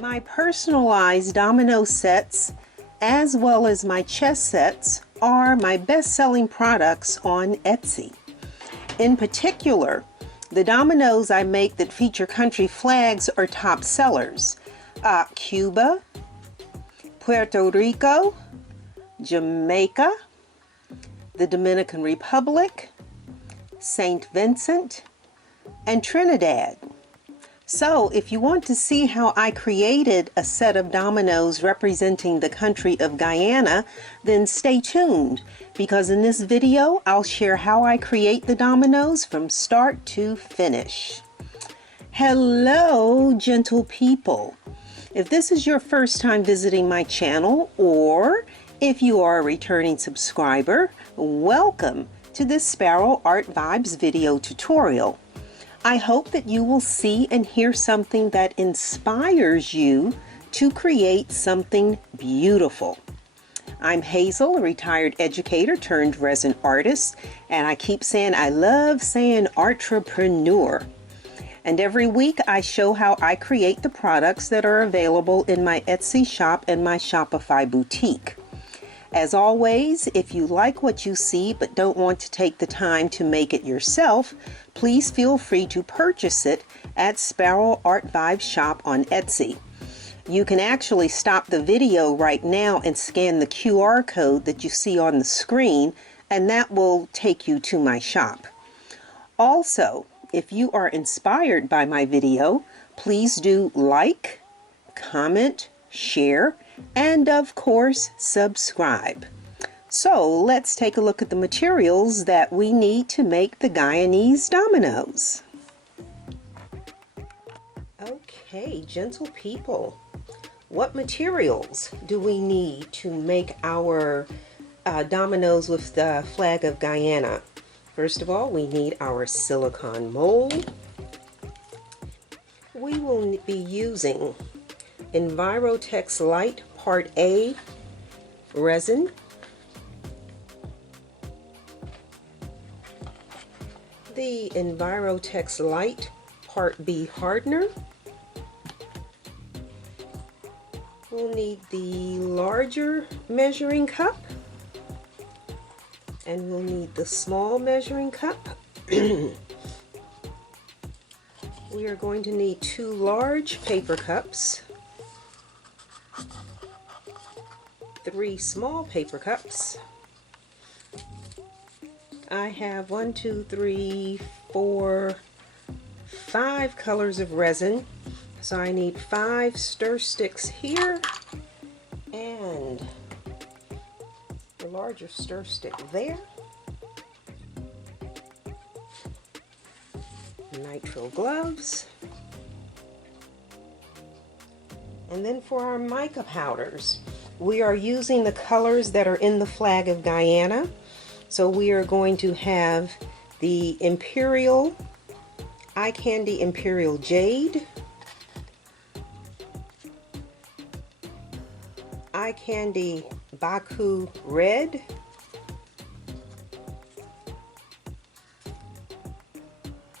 My personalized domino sets, as well as my chess sets, are my best-selling products on Etsy. In particular, the dominoes I make that feature country flags are top sellers. Cuba, Puerto Rico, Jamaica, the Dominican Republic, St. Vincent, and Trinidad. So if you want to see how I created a set of dominoes representing the country of Guyana, then stay tuned, because in this video I'll share how I create the dominoes from start to finish. Hello, gentle people. If this is your first time visiting my channel, or if you are a returning subscriber, welcome to this Sparrow Art Vibes video tutorial. I hope that you will see and hear something that inspires you to create something beautiful. I'm Hazel, a retired educator turned resin artist, and I keep saying I love saying entrepreneur. And every week I show how I create the products that are available in my Etsy shop and my Shopify boutique. As always, if you like what you see but don't want to take the time to make it yourself, please feel free to purchase it at Sparrow Art Vibes Shop on Etsy. You can actually stop the video right now and scan the QR code that you see on the screen, and that will take you to my shop. Also, if you are inspired by my video, please do like, comment, share, and of course subscribe. So let's take a look at the materials that we need to make the Guyanese dominoes. Okay, gentle people, what materials do we need to make our dominoes with the flag of Guyana? First of all, we need our silicone mold. We will be using Envirotex Light Part A resin, the Envirotex Light Part B hardener. We'll need the larger measuring cup, and we'll need the small measuring cup. We are going to need 2 large paper cups, 3 small paper cups. I have 1, 2, 3, 4, 5 colors of resin, so I need 5 stir sticks here and the larger stir stick there. Nitrile gloves. And then for our mica powders, we are using the colors that are in the flag of Guyana. So we are going to have the Imperial, Eye Candy Imperial Jade, Eye Candy Baku Red,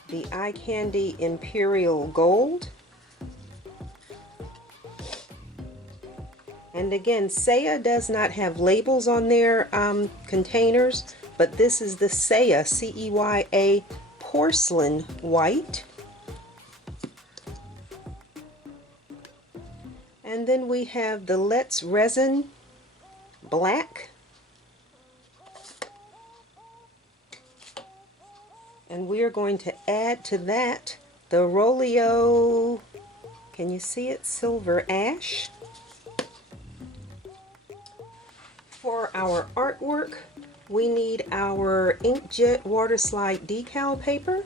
the Eye Candy Imperial Gold, and again, Saya does not have labels on their containers, but this is the Saya, C-E-Y-A, Porcelain White. And then we have the Let's Resin Black. And we are going to add to that the Rolio, can you see it, Silver Ash. For our artwork, we need our inkjet water slide decal paper.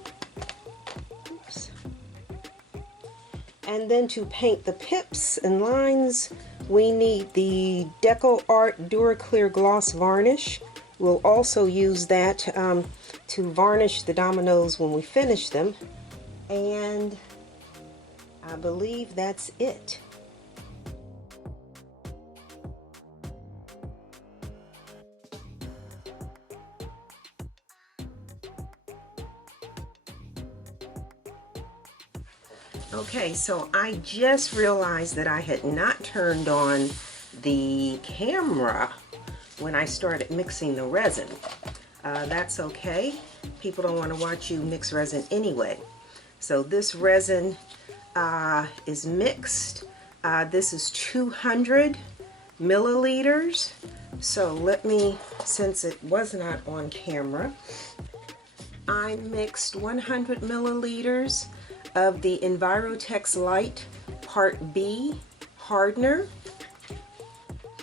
Oops. And then to paint the pips and lines, we need the Deco Art Duraclear Gloss Varnish. We'll also use that to varnish the dominoes when we finish them. And I believe that's it. Okay, so I just realized that I had not turned on the camera when I started mixing the resin. That's okay. People don't want to watch you mix resin anyway. So this resin is mixed. This is 200 milliliters. So let me, since it was not on camera, I mixed 100 milliliters of the Envirotex Light Part B hardener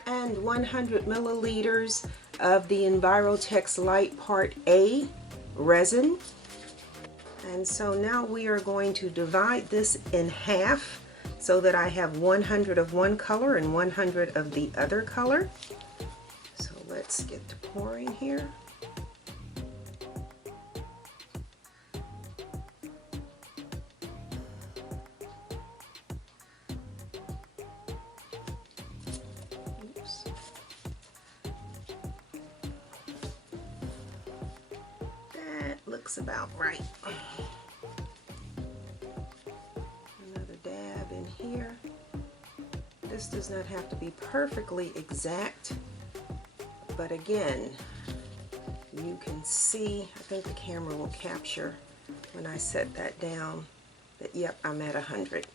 and 100 milliliters of the Envirotex Light Part A resin. And so now we are going to divide this in half so that I have 100 of one color and 100 of the other color. So let's get to pouring here. Oops. That looks about right. Another dab in here. This does not have to be perfectly exact, but again, you can see, I think the camera will capture when I set that down, that yep, I'm at 100.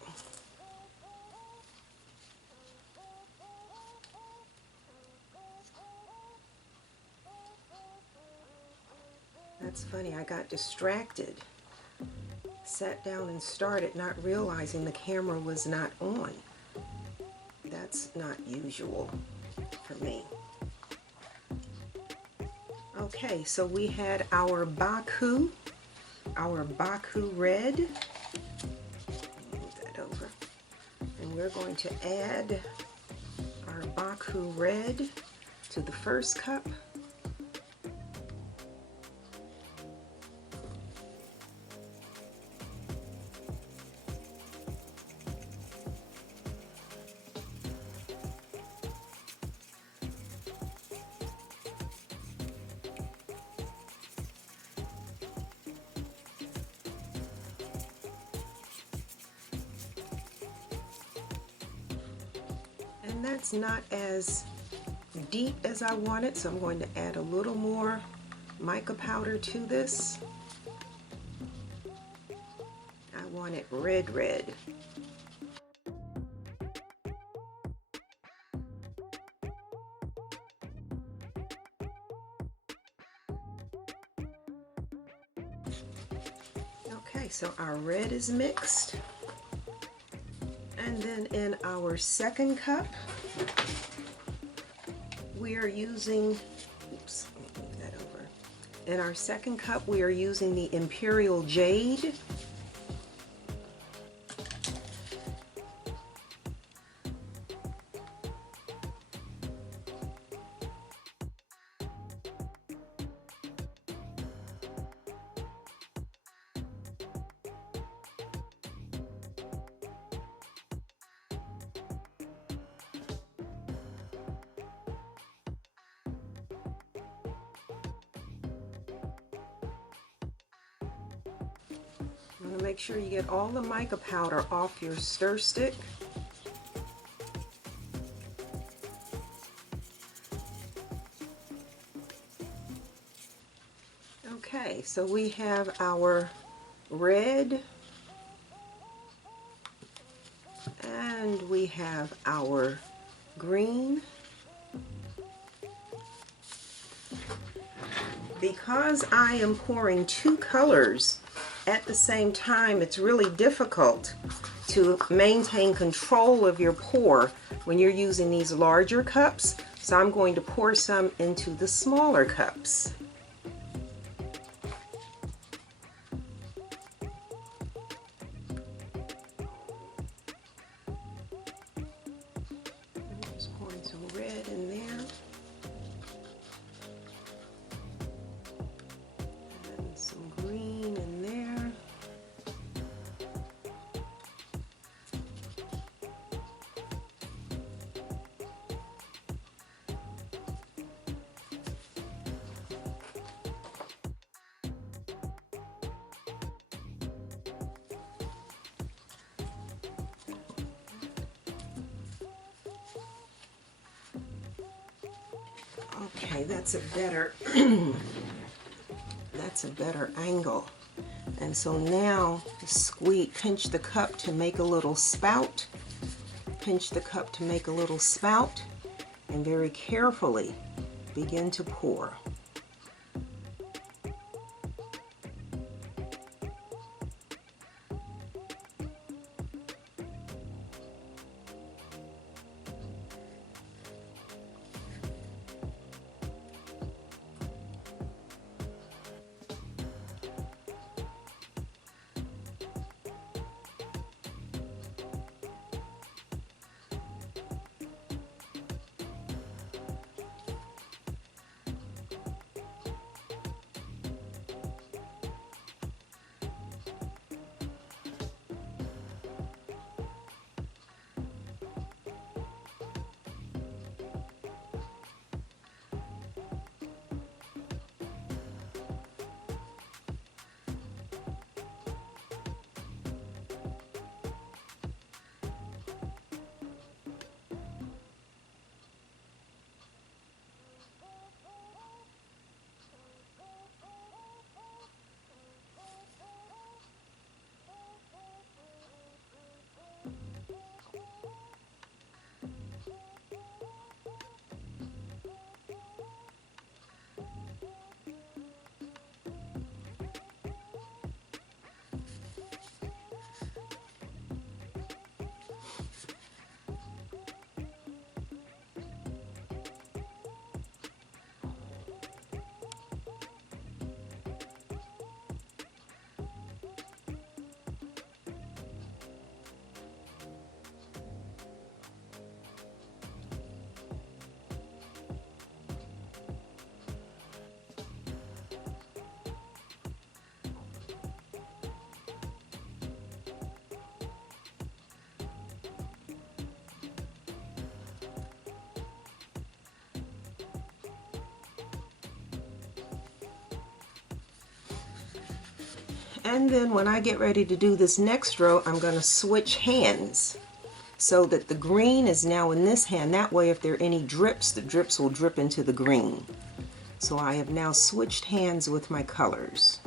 That's funny, I got distracted, sat down and started not realizing the camera was not on. That's not usual for me. Okay, so we had our Baku red. Move that over. And we're going to add our Baku red to the first cup. And that's not as deep as I wanted, so I'm going to add a little more mica powder to this. I want it red. Okay, so our red is mixed. And then in our second cup, we are using, oops, let me move that over. In our second cup, we are using the Imperial Jade. You want to make sure you get all the mica powder off your stir stick. Okay, so we have our red and we have our green. Because I am pouring two colors at the same time, it's really difficult to maintain control of your pour when you're using these larger cups. So I'm going to pour some into the smaller cups. Just pouring some red in there. And some green in there. Okay, that's a better that's a better angle. And so now pinch the cup to make a little spout. Pinch the cup to make a little spout, and very carefully begin to pour. And then when I get ready to do this next row, I'm going to switch hands so that the green is now in this hand. That way, if there are any drips, the drips will drip into the green. So I have now switched hands with my colors.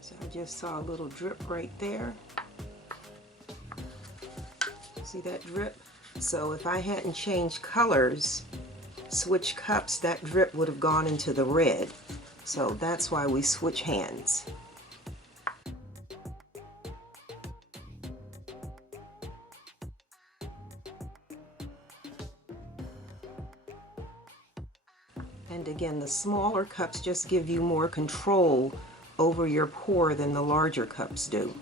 So I just saw a little drip right there. See that drip? So if I hadn't changed colors, switch cups, that drip would have gone into the red. So that's why we switch hands. And again, the smaller cups just give you more control over your pour than the larger cups do.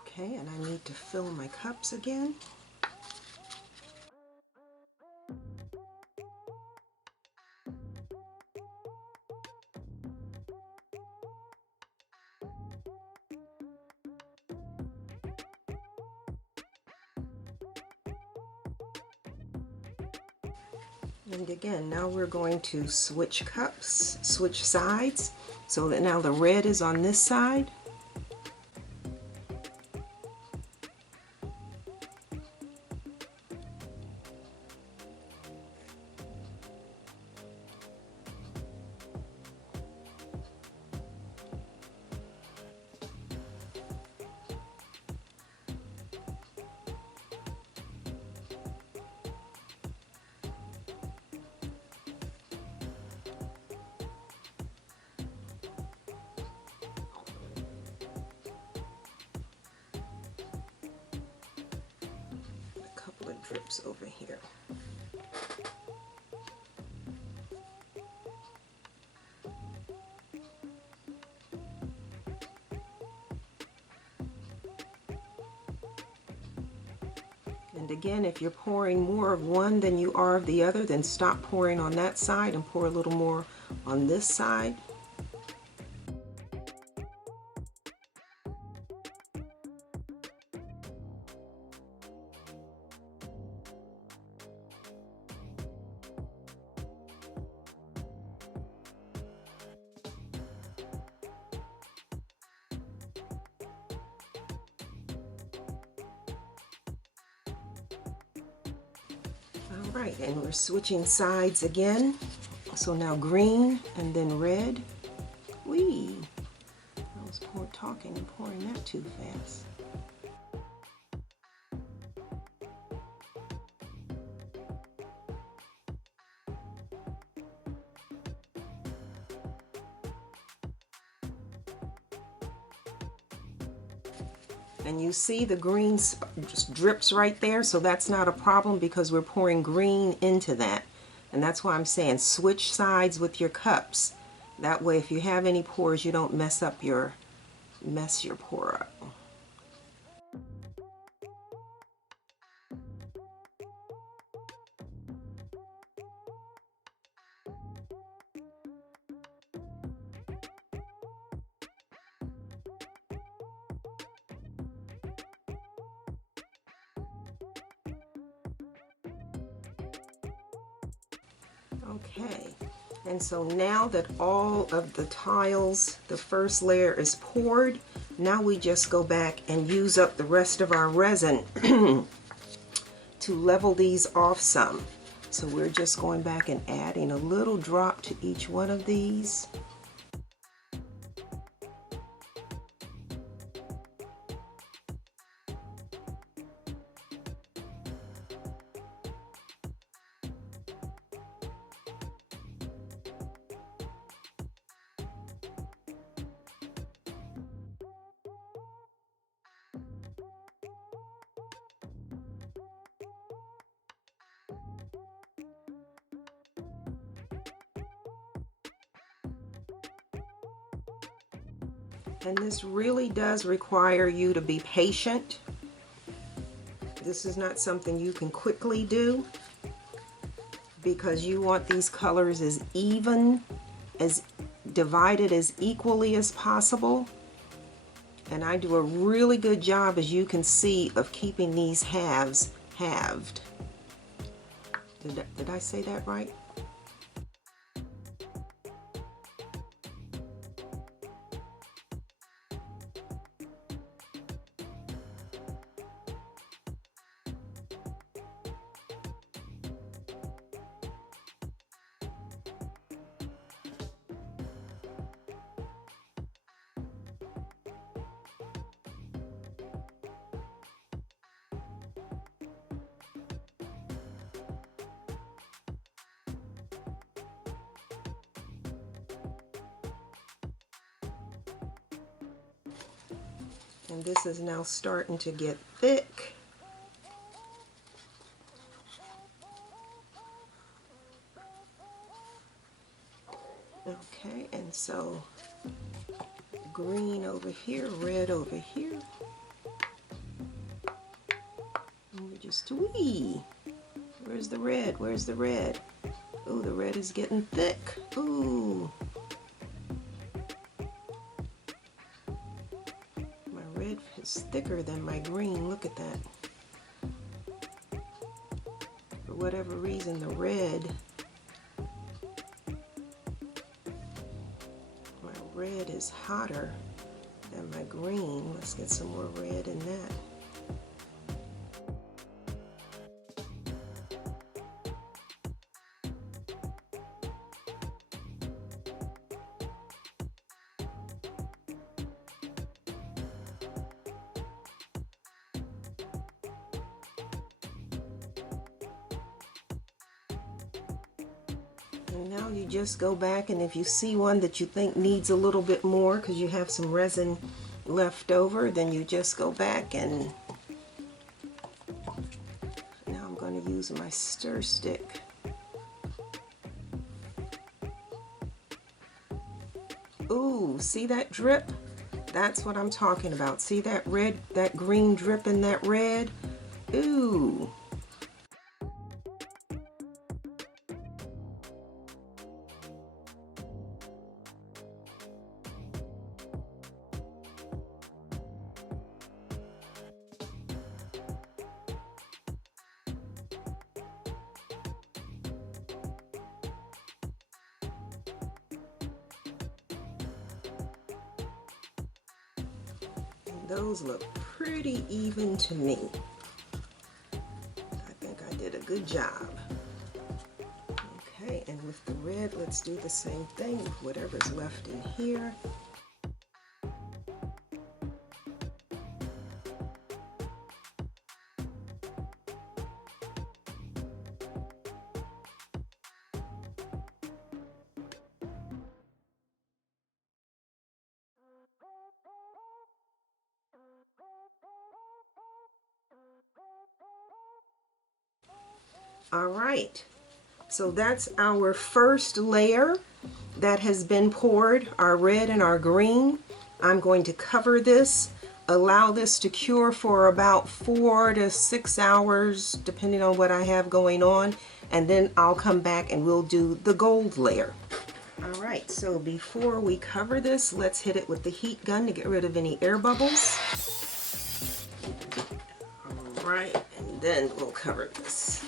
Okay, and I need to fill my cups again. And again, now we're going to switch cups, switch sides, so that now the red is on this side. Drips over here. again, if you're pouring more of one than you are of the other, then stop pouring on that side and pour a little more on this side. Alright, and we're switching sides again. So now green and then red. Whee! I was talking and pouring that too fast. And you see the green just drips right there, so that's not a problem because we're pouring green into that. And that's why I'm saying switch sides with your cups. That way if you have any pores, you don't mess your pour up. Okay, and so now that all of the tiles, the first layer is poured, now we just go back and use up the rest of our resin to level these off some. So we're just going back and adding a little drop to each one of these. And this really does require you to be patient. This is not something you can quickly do because you want these colors as even, as divided as equally as possible. And I do a really good job, as you can see, of keeping these halves halved. Did I say that right? And this is now starting to get thick. Okay, and so green over here, red over here. And we're just, wee! Where's the red? Where's the red? Ooh, the red is getting thick. Ooh. Red is thicker than my green. Look at that. For whatever reason, the red, my red is hotter than my green. Let's get some more red in that. And now you just go back, and if you see one that you think needs a little bit more because you have some resin left over, then you just go back, and now I'm going to use my stir stick. Ooh, see that drip? That's what I'm talking about. See that red, that green drip in that red? Ooh, those look pretty even to me. I think I did a good job. Okay, and with the red, let's do the same thing with whatever's left in here. All right, so that's our first layer that has been poured, our red and our green. I'm going to cover this, allow this to cure for about 4 to 6 hours, depending on what I have going on, and then I'll come back and we'll do the gold layer. All right, so before we cover this, let's hit it with the heat gun to get rid of any air bubbles. All right, and then we'll cover this.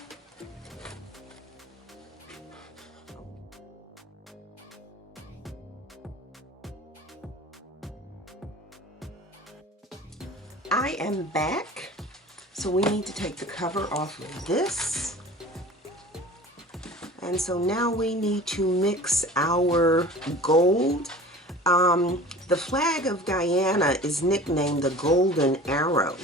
I am back, so we need to take the cover off of this. And so now we need to mix our gold. The flag of Guyana is nicknamed the Golden Arrow.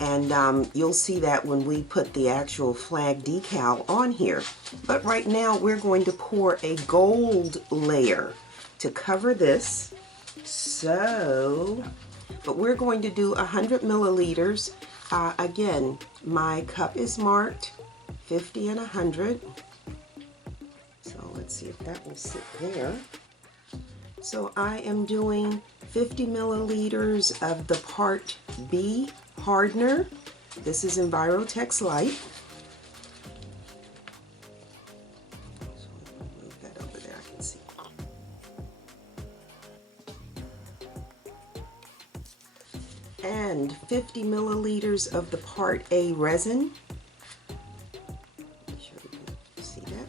And you'll see that when we put the actual flag decal on here. But right now we're going to pour a gold layer to cover this. But we're going to do 100 milliliters. Again, my cup is marked 50 and 100. So let's see if that will sit there. So I am doing 50 milliliters of the Part B hardener. This is Envirotex Light. So let me move that over there, I can see. And 50 milliliters of the Part A resin. Make sure you can see that.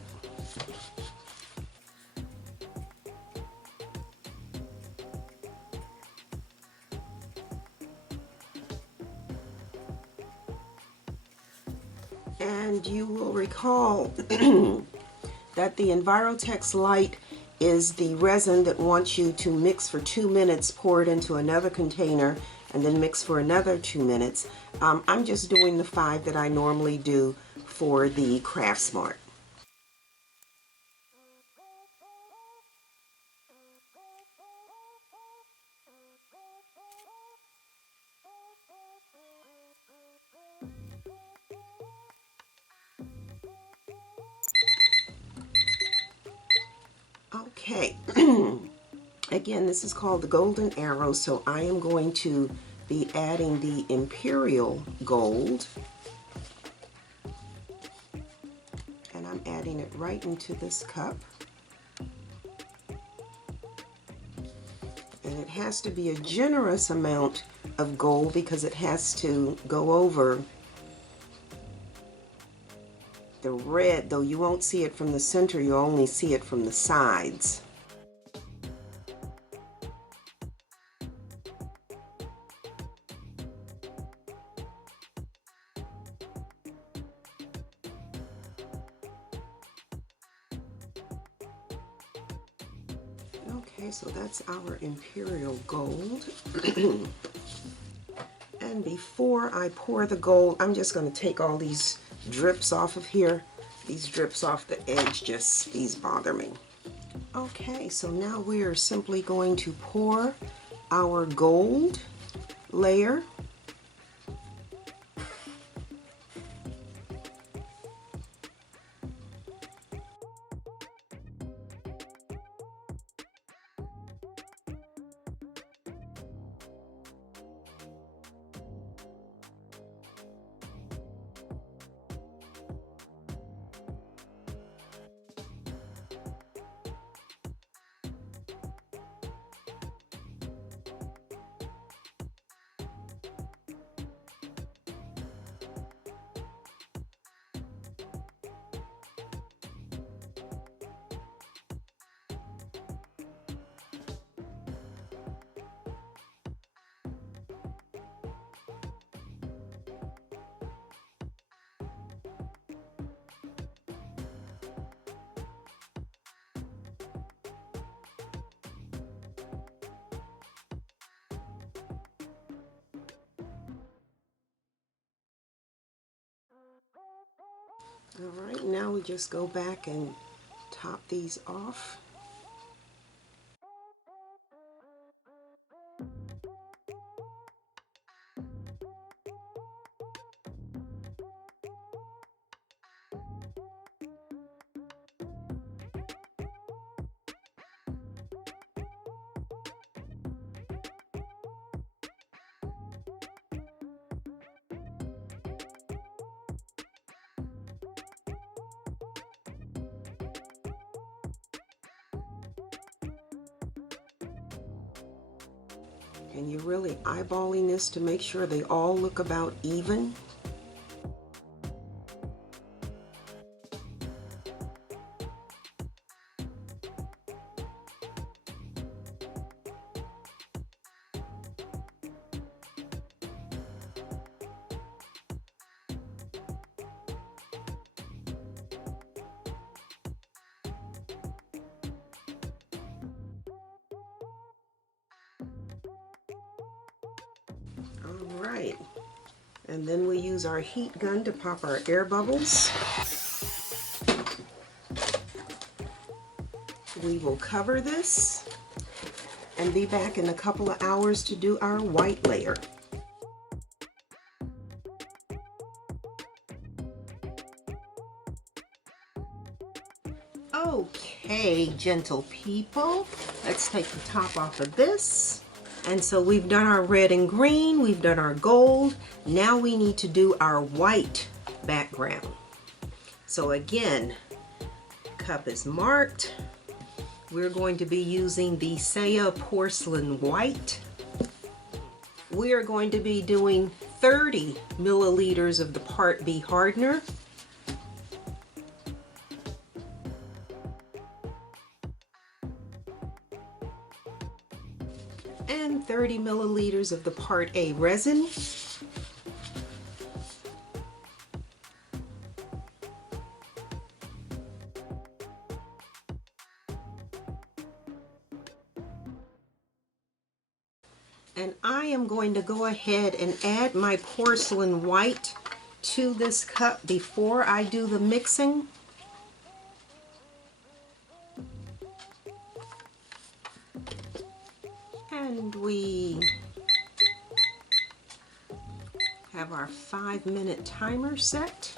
And you will recall that the Envirotex Light is the resin that wants you to mix for 2 minutes, pour it into another container, and then mix for another 2 minutes. I'm just doing the 5 that I normally do for the Craft Smart. Okay, again, this is called the Golden Arrow, so I am going to be adding the Imperial Gold, and I'm adding it right into this cup. And it has to be a generous amount of gold because it has to go over the red, though you won't see it from the center, you'll only see it from the sides. Okay, so that's our Imperial Gold. And before I pour the gold, I'm just going to take all these drips off of here. These drips off the edge, these bother me. Okay, so now we are simply going to pour our gold layer. All right, now we just go back and top these off. And you're really eyeballing this to make sure they all look about even. All right, and then we use our heat gun to pop our air bubbles. We will cover this and be back in a couple of hours to do our white layer. Okay, gentle people, let's take the top off of this. And so we've done our red and green, we've done our gold. Now we need to do our white background. So again, cup is marked. We're going to be using the Saya Porcelain White. We are going to be doing 30 milliliters of the Part B hardener. And 30 milliliters of the Part A resin. And I am going to go ahead and add my porcelain white to this cup before I do the mixing. And we have our 5-minute timer set.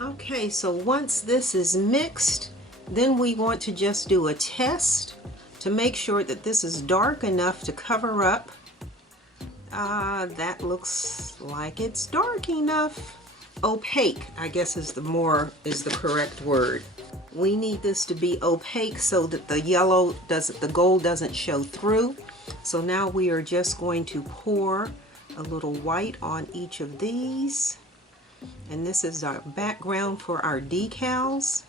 Okay, so once this is mixed, then we want to just do a test to make sure that this is dark enough to cover up. That looks like it's dark enough. Opaque, I guess is the correct word. We need this to be opaque so that the gold doesn't show through. So now we are just going to pour a little white on each of these. And this is our background for our decals.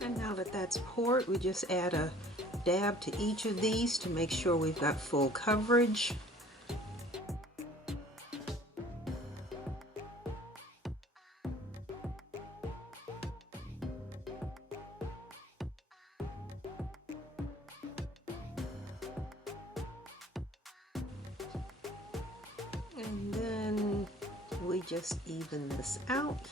And now that that's poured, we just add a dab to each of these to make sure we've got full coverage. And then we just even this out.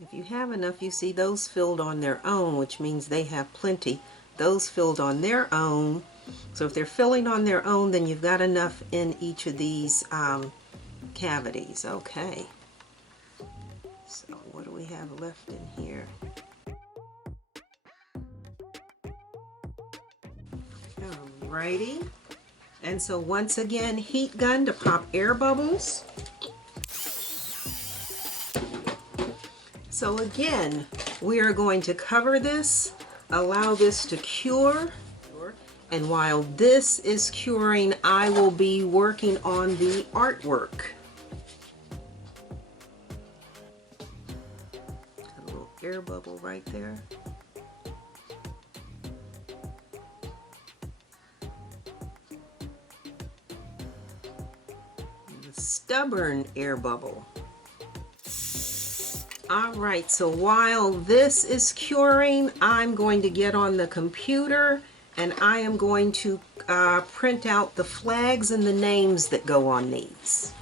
If you have enough, you see those filled on their own, which means they have plenty. Those filled on their own, So if they're filling on their own, then you've got enough in each of these cavities. Okay. So what do we have left in here? Alrighty. And so once again, heat gun to pop air bubbles. So again, we are going to cover this, allow this to cure. And while this is curing, I will be working on the artwork. A little air bubble right there. The stubborn air bubble. All right, so while this is curing, I'm going to get on the computer and I am going to print out the flags and the names that go on these.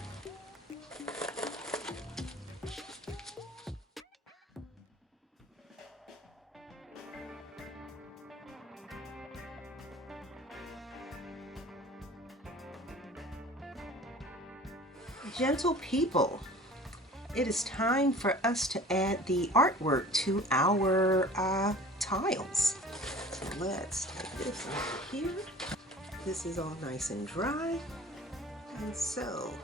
Gentle people, it is time for us to add the artwork to our tiles. So let's take this over here. This is all nice and dry. And so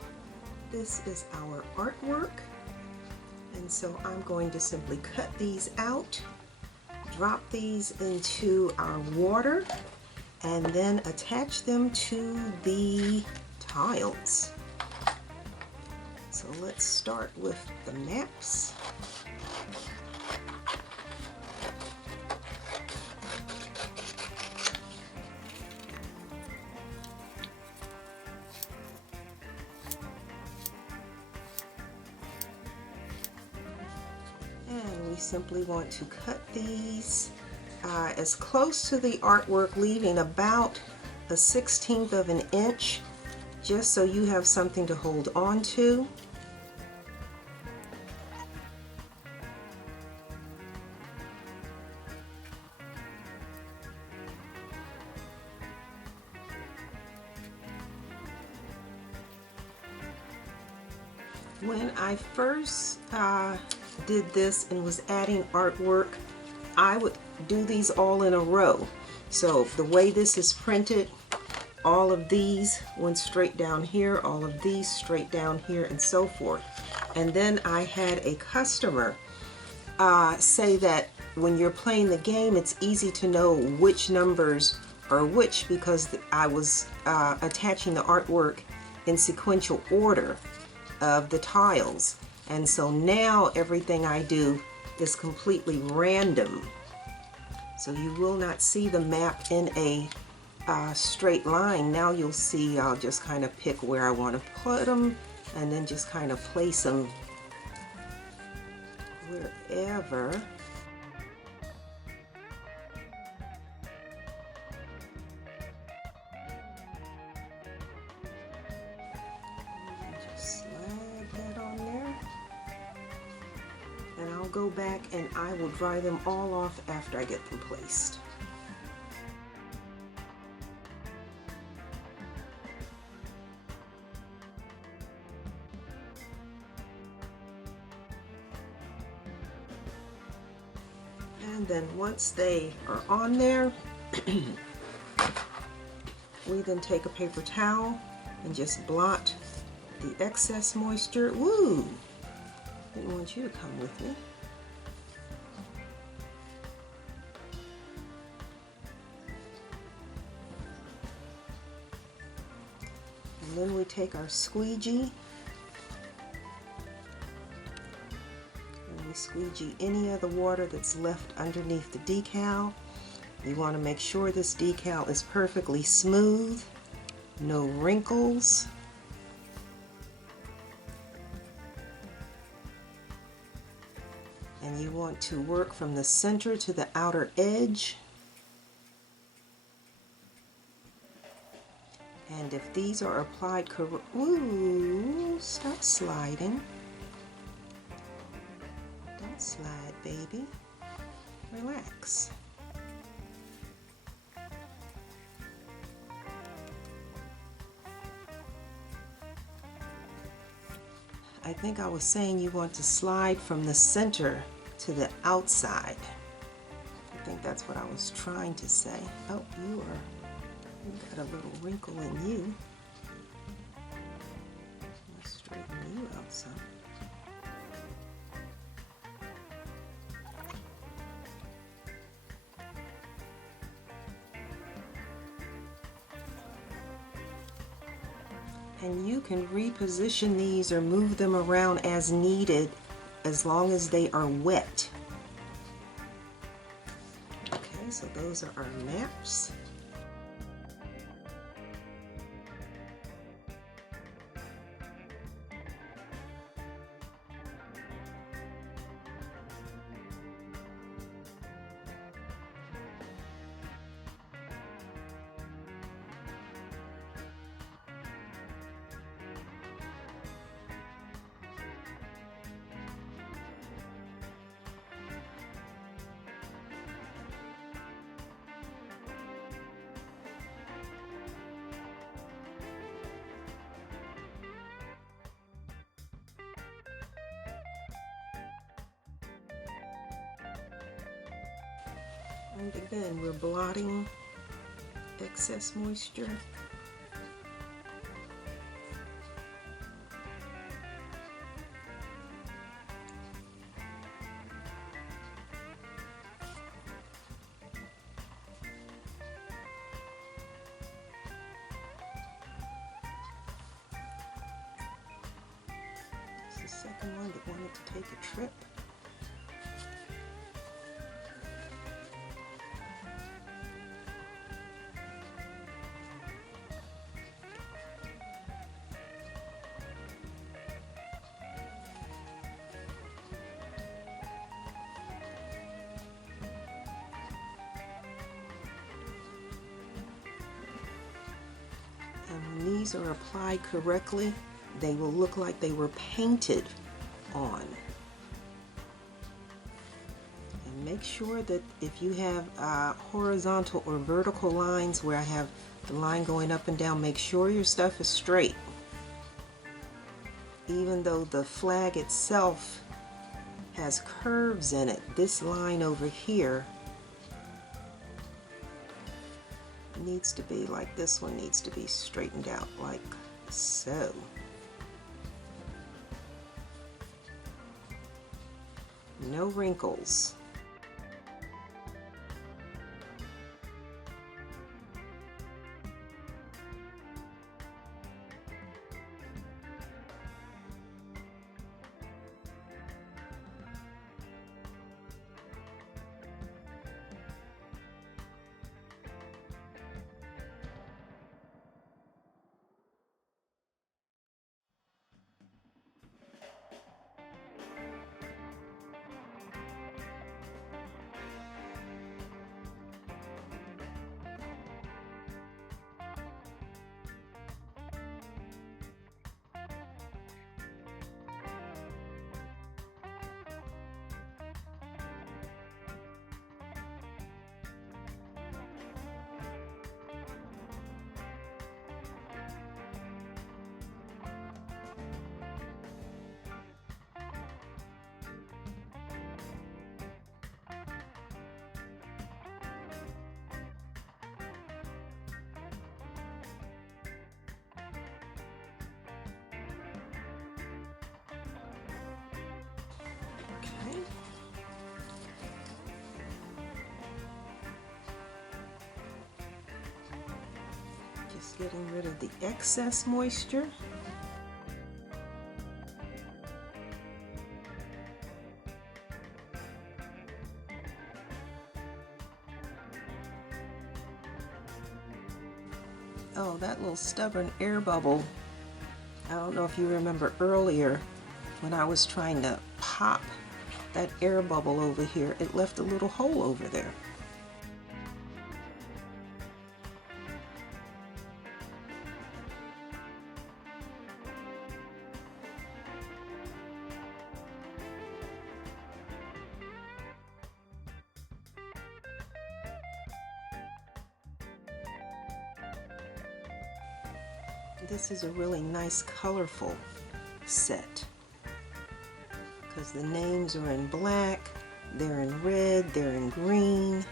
this is our artwork. And so I'm going to simply cut these out, drop these into our water, and then attach them to the tiles. So let's start with the maps. And we simply want to cut these as close to the artwork, leaving about a 1/16 of an inch, just so you have something to hold on to. When I first did this and was adding artwork, I would do these all in a row. So the way this is printed, all of these went straight down here, all of these straight down here, and so forth. And then I had a customer say that when you're playing the game, it's easy to know which numbers are which, because I was attaching the artwork in sequential order of the tiles. And so now everything I do is completely random. So you will not see the map in a straight line. Now you'll see I'll just kind of pick where I want to put them and then just kind of place them wherever. Just slide that on there. And I'll go back and I will dry them all off after I get them placed. And then once they are on there, we then take a paper towel and just blot the excess moisture. Woo! Didn't want you to come with me. And then we take our squeegee and we squeegee any of the water that's left underneath the decal. You want to make sure this decal is perfectly smooth, no wrinkles. And you want to work from the center to the outer edge. And if these are applied correctly, ooh, stop sliding. Don't slide, baby. I think I was saying you want to slide from the center to the outside. I think that's what I was trying to say. Oh, you got a little wrinkle in you. Let's straighten you out some. And you can reposition these or move them around as needed as long as they are wet. Okay, so those are our maps. And again, we're blotting excess moisture. It's the second one that wanted to take a trip. And when these are applied correctly, they will look like they were painted on. And make sure that if you have horizontal or vertical lines where I have the line going up and down, make sure your stuff is straight. Even though the flag itself has curves in it, this line over here needs to be like this one needs to be straightened out like so. No wrinkles. Okay. Just getting rid of the excess moisture. Oh, that little stubborn air bubble. I don't know if you remember earlier when I was trying to pop that air bubble over here, it left a little hole over there. This is a really nice colorful set. because the names are in black, they're in red, they're in green.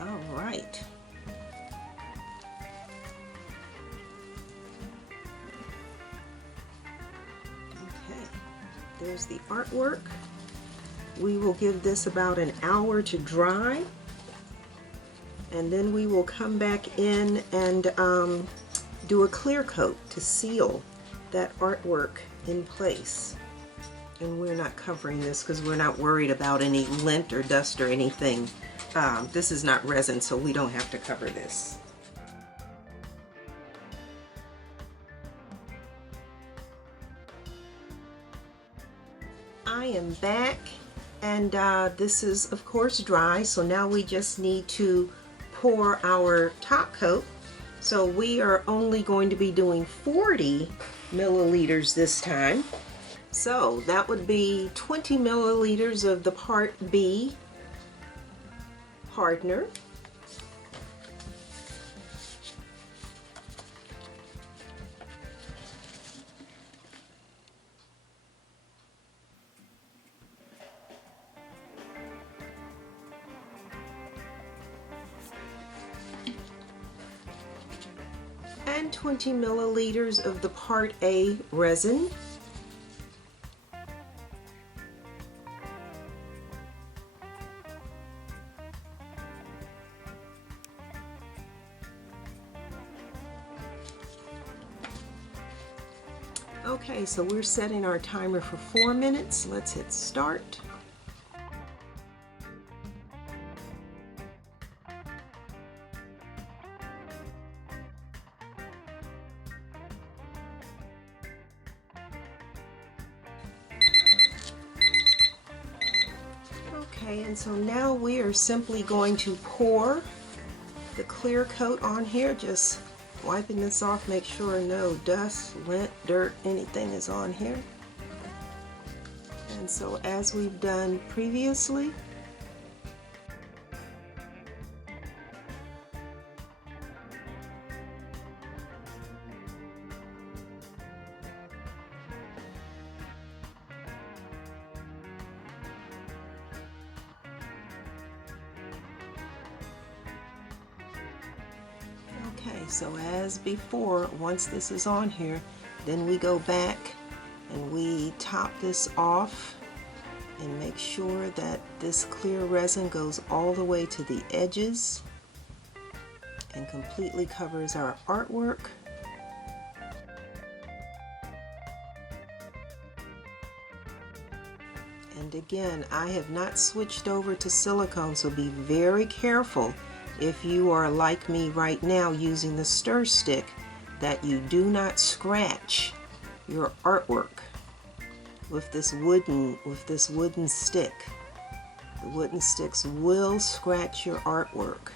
All right. Okay, there's the artwork. We will give this about an hour to dry, and then we will come back in and do a clear coat to seal that artwork in place. And we're not covering this because we're not worried about any lint or dust or anything. This is not resin, so we don't have to cover this. I am back, and this is of course dry, so now we just need to pour our top coat. So we are only going to be doing 40 milliliters this time. So that would be 20 milliliters of the Part B hardener. And 20 milliliters of the Part A resin. Okay, so we're setting our timer for 4 minutes. Let's hit start. Okay, and so now we are simply going to pour the clear coat on here, just wiping this off, make sure no dust, lint, dirt, anything is on here. And so as we've done previously, okay, so as before, once this is on here, then we go back and we top this off and make sure that this clear resin goes all the way to the edges and completely covers our artwork. And again, I have not switched over to silicone, so be very careful if you are like me right now using the stir stick that you do not scratch your artwork with this wooden stick. The wooden sticks will scratch your artwork.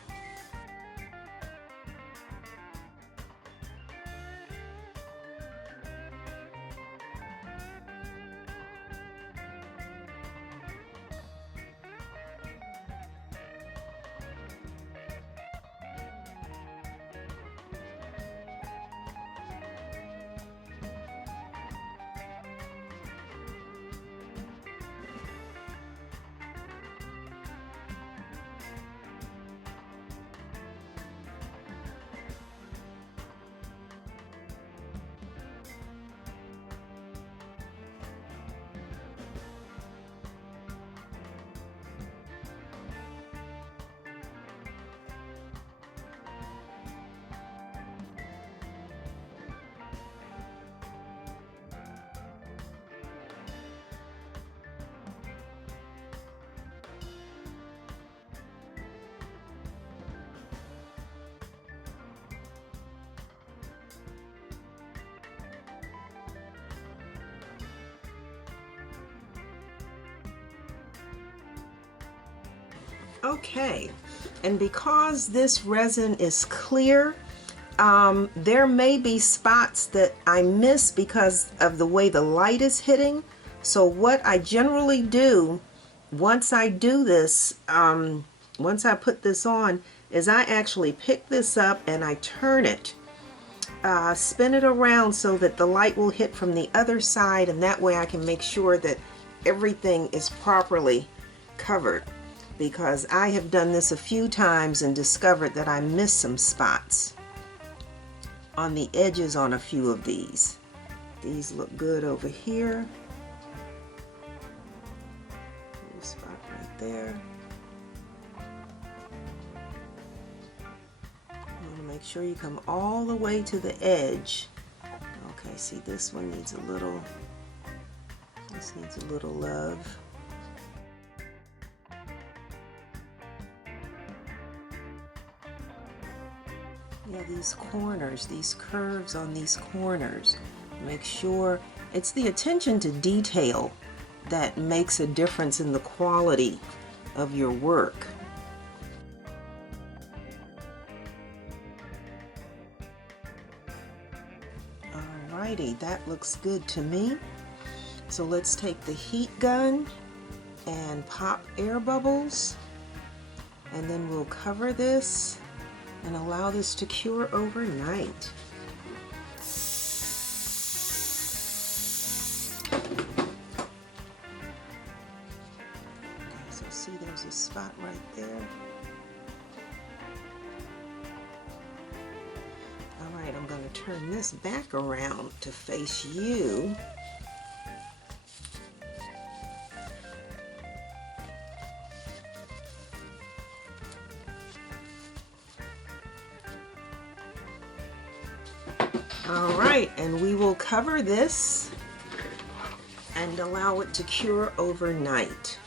Okay, and because this resin is clear, there may be spots that I miss because of the way the light is hitting. So what I generally do once I do this, once I put this on, is I actually pick this up and I turn it, spin it around so that the light will hit from the other side, and that way I can make sure that everything is properly covered, because I have done this a few times and discovered that I missed some spots on the edges on a few of these. These look good over here. Little spot right there. You want to make sure you come all the way to the edge. Okay, see, this one needs a little, this needs a little love. Yeah, these corners, these curves on these corners, make sure it's the attention to detail that makes a difference in the quality of your work. Alrighty, that looks good to me. So let's take the heat gun and pop air bubbles, and then we'll cover this and allow this to cure overnight. Okay, so see, there's a spot right there. All right, I'm going to turn this back around to face you. All right, and we will cover this and allow it to cure overnight.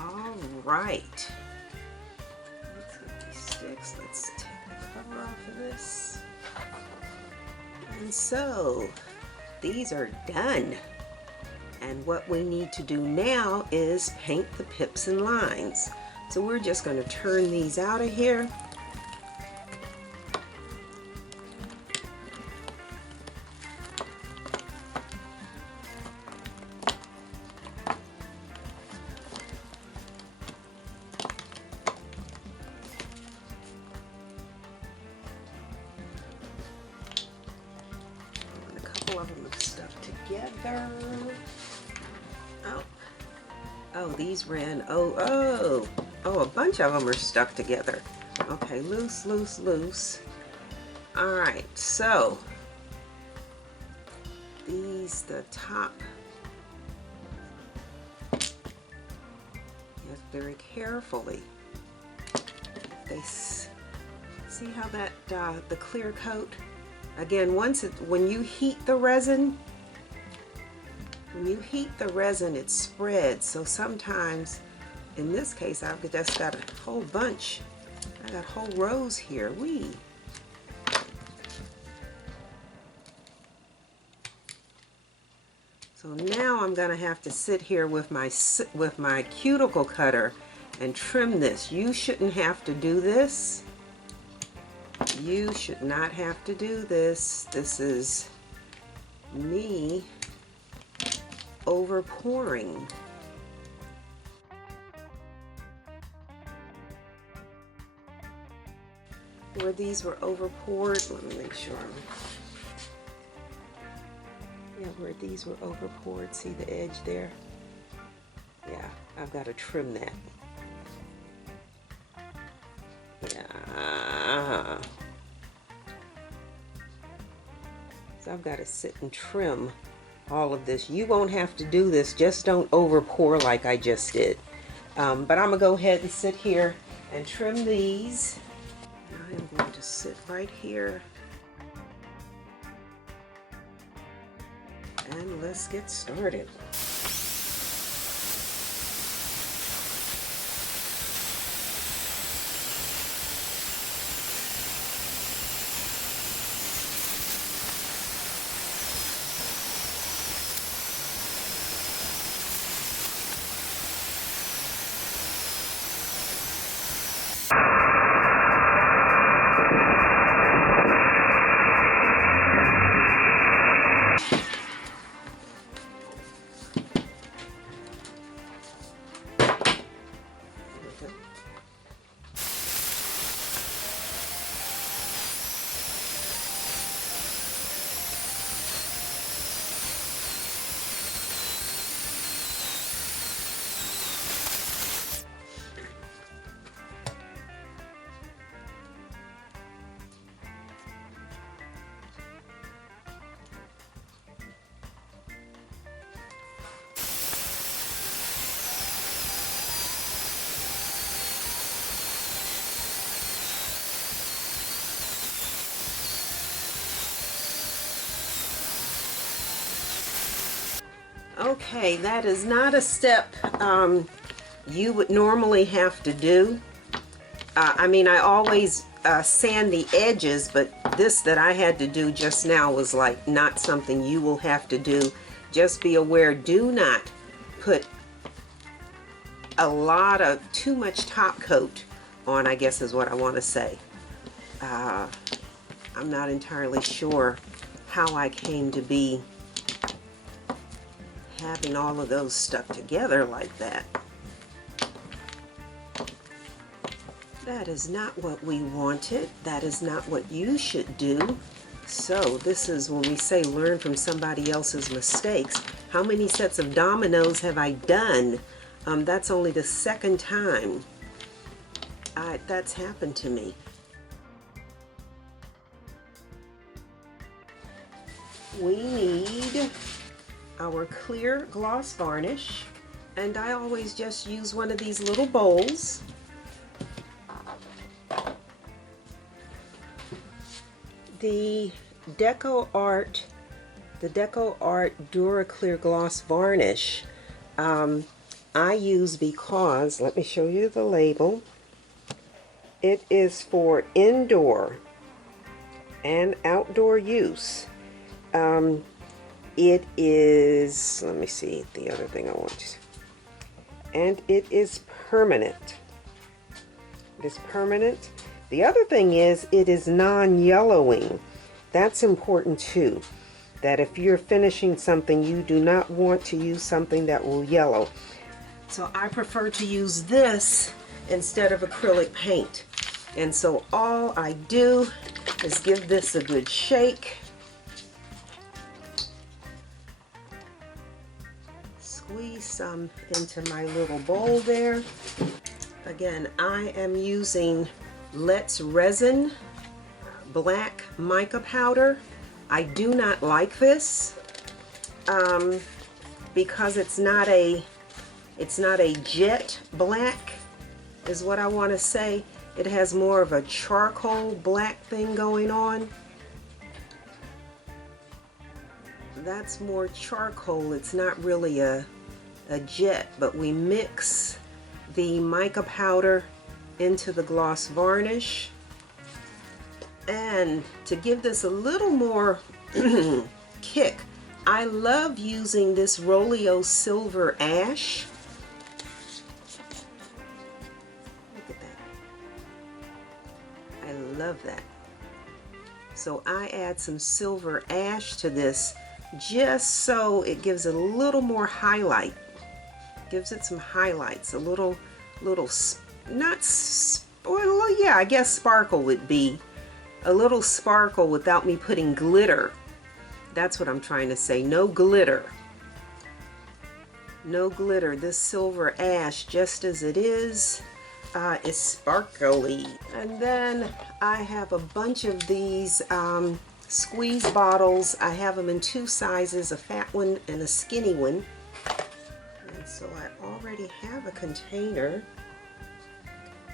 All right, let's get these sticks. Let's take the cover off of this. And so these are done. And what we need to do now is paint the pips and lines. So we're just going to turn these out of here. And a couple of them are stuck together. Oh, these ran, a bunch of them are stuck together. Okay, loose, loose, loose. All right, so these, the top, yes, very carefully. They see how that the clear coat. Again, when you heat the resin. When you heat the resin, it spreads, so sometimes, in this case, I've just got a whole bunch. I got whole rows here. So now I'm gonna have to sit here with my cuticle cutter and trim this. You shouldn't have to do this. You should not have to do this. This is me over pouring. Where these were over poured, let me make sure. Yeah, where these were over poured, see the edge there? Yeah, I've got to trim that. Yeah. So I've got to sit and trim all of this. You won't have to do this, just don't over pour like I just did. But I'm gonna go ahead and sit here and trim these. I am going to sit right here and let's get started. Okay, that is not a step you would normally have to do. I mean, I always sand the edges, but this that I had to do just now was like not something you will have to do. Just be aware, do not put too much top coat on, I guess is what I want to say. I'm not entirely sure how I came to be having all of those stuck together like that. That is not what we wanted. That is not what you should do. So this is when we say learn from somebody else's mistakes. How many sets of dominoes have I done? That's only the second time that's happened to me. We need our clear gloss varnish, and I always just use one of these little bowls. The Deco Art Dura Clear Gloss Varnish I use because, let me show you the label. It is for indoor and outdoor use. It is, let me see the other thing I want. And it is permanent. It is permanent. The other thing is it is non-yellowing. That's important too. That if you're finishing something, you do not want to use something that will yellow. So I prefer to use this instead of acrylic paint. And so all I do is give this a good shake. Squeeze some into my little bowl there. Again, I am using Let's Resin black mica powder. I do not like this because it's not a jet black is what I want to say. It has more of a charcoal black thing going on. That's more charcoal. It's not really a jet, but we mix the mica powder into the gloss varnish, and to give this a little more kick, I love using this Rolio Silver Ash. Look at that. I love that. So I add some silver ash to this just so it gives it a little more highlight. Gives it some highlights, a little well, yeah, I guess sparkle would be a little sparkle without me putting glitter. That's what I'm trying to say. No glitter. No glitter. This silver ash, just as it is sparkly. And then I have a bunch of these squeeze bottles. I have them in two sizes, a fat one and a skinny one. And so I already have a container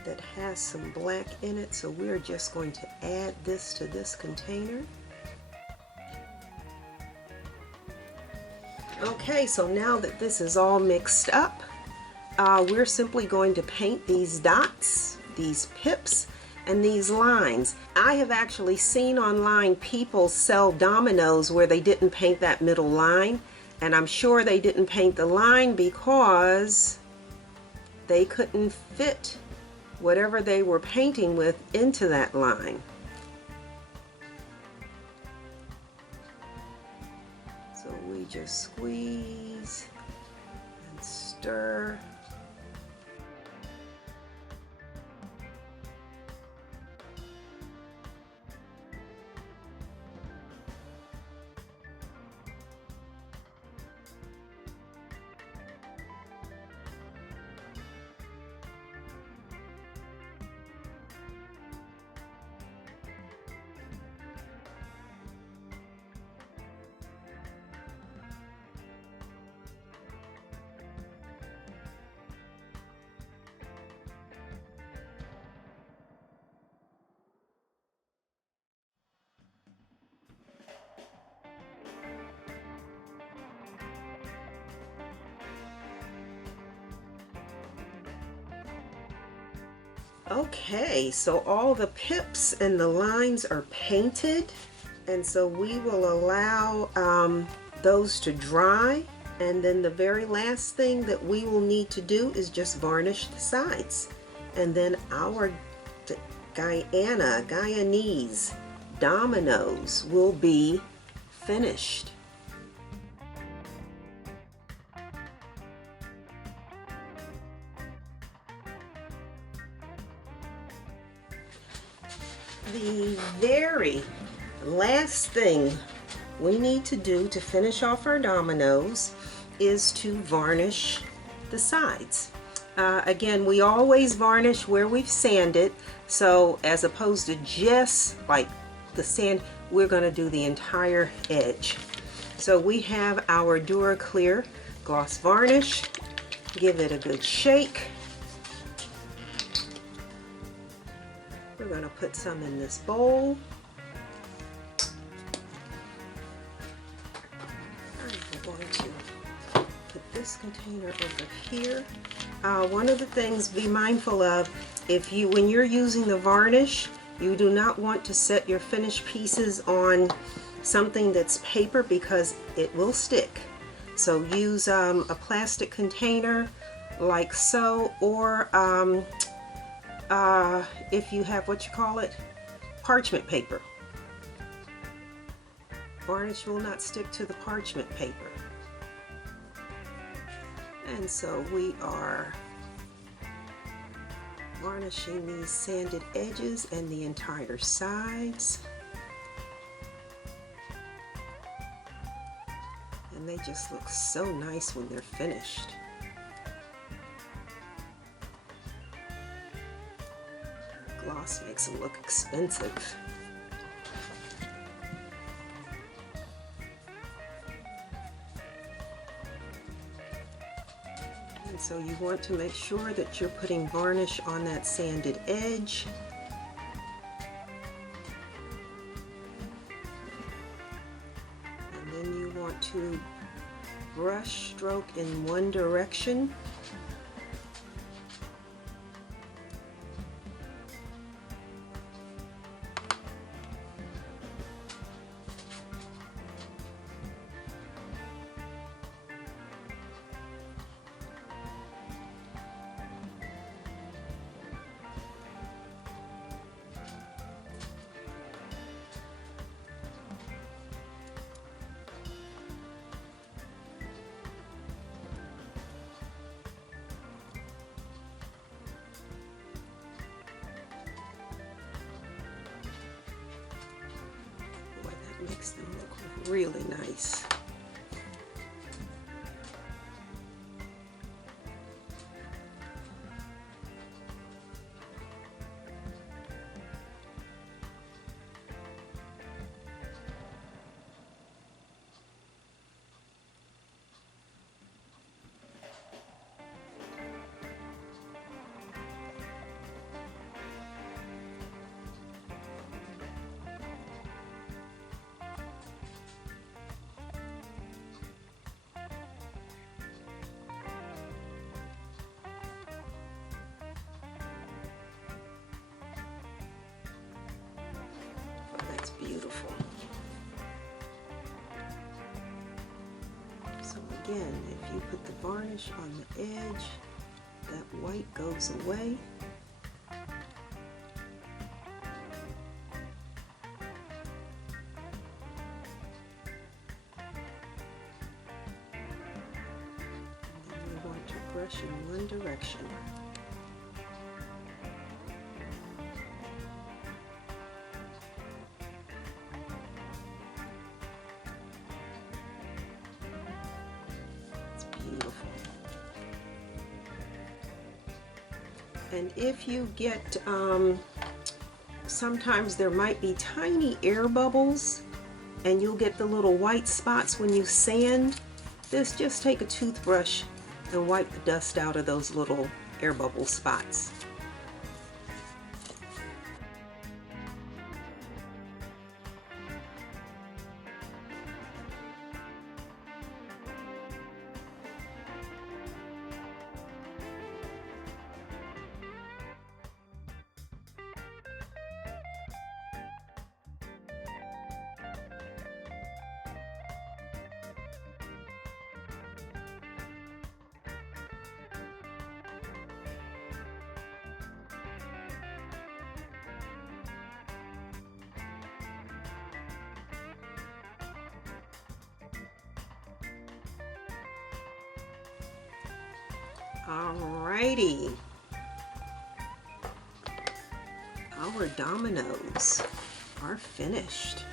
that has some black in it, so we're just going to add this to this container. Okay, so now that this is all mixed up, we're simply going to paint these dots, these pips, and these lines. I have actually seen online people sell dominoes where they didn't paint that middle line, and I'm sure they didn't paint the line because they couldn't fit whatever they were painting with into that line. So we just squeeze and stir. Okay, so all the pips and the lines are painted, and so we will allow those to dry, and then the very last thing that we will need to do is just varnish the sides, and then our Guyanese dominoes will be finished. The very last thing we need to do to finish off our dominoes is to varnish the sides. Again, we always varnish where we've sanded, so as opposed to just like the sand, we're going to do the entire edge. So we have our DuraClear gloss varnish. Give it a good shake. We're going to put some in this bowl. I'm going to put this container over here. One of the things be mindful of, when you're using the varnish, you do not want to set your finished pieces on something that's paper because it will stick. So use a plastic container like so, or if you have parchment paper. Varnish will not stick to the parchment paper. And so we are varnishing these sanded edges and the entire sides. And they just look so nice when they're finished. Gloss makes them look expensive. And so you want to make sure that you're putting varnish on that sanded edge. And then you want to brush stroke in one direction. Makes them look really nice. Beautiful. So again, if you put the varnish on the edge, that white goes away. And then we want to brush in one direction. And if you get, sometimes there might be tiny air bubbles and you'll get the little white spots when you sand. Just take a toothbrush and wipe the dust out of those little air bubble spots. Alrighty. Our dominoes are finished.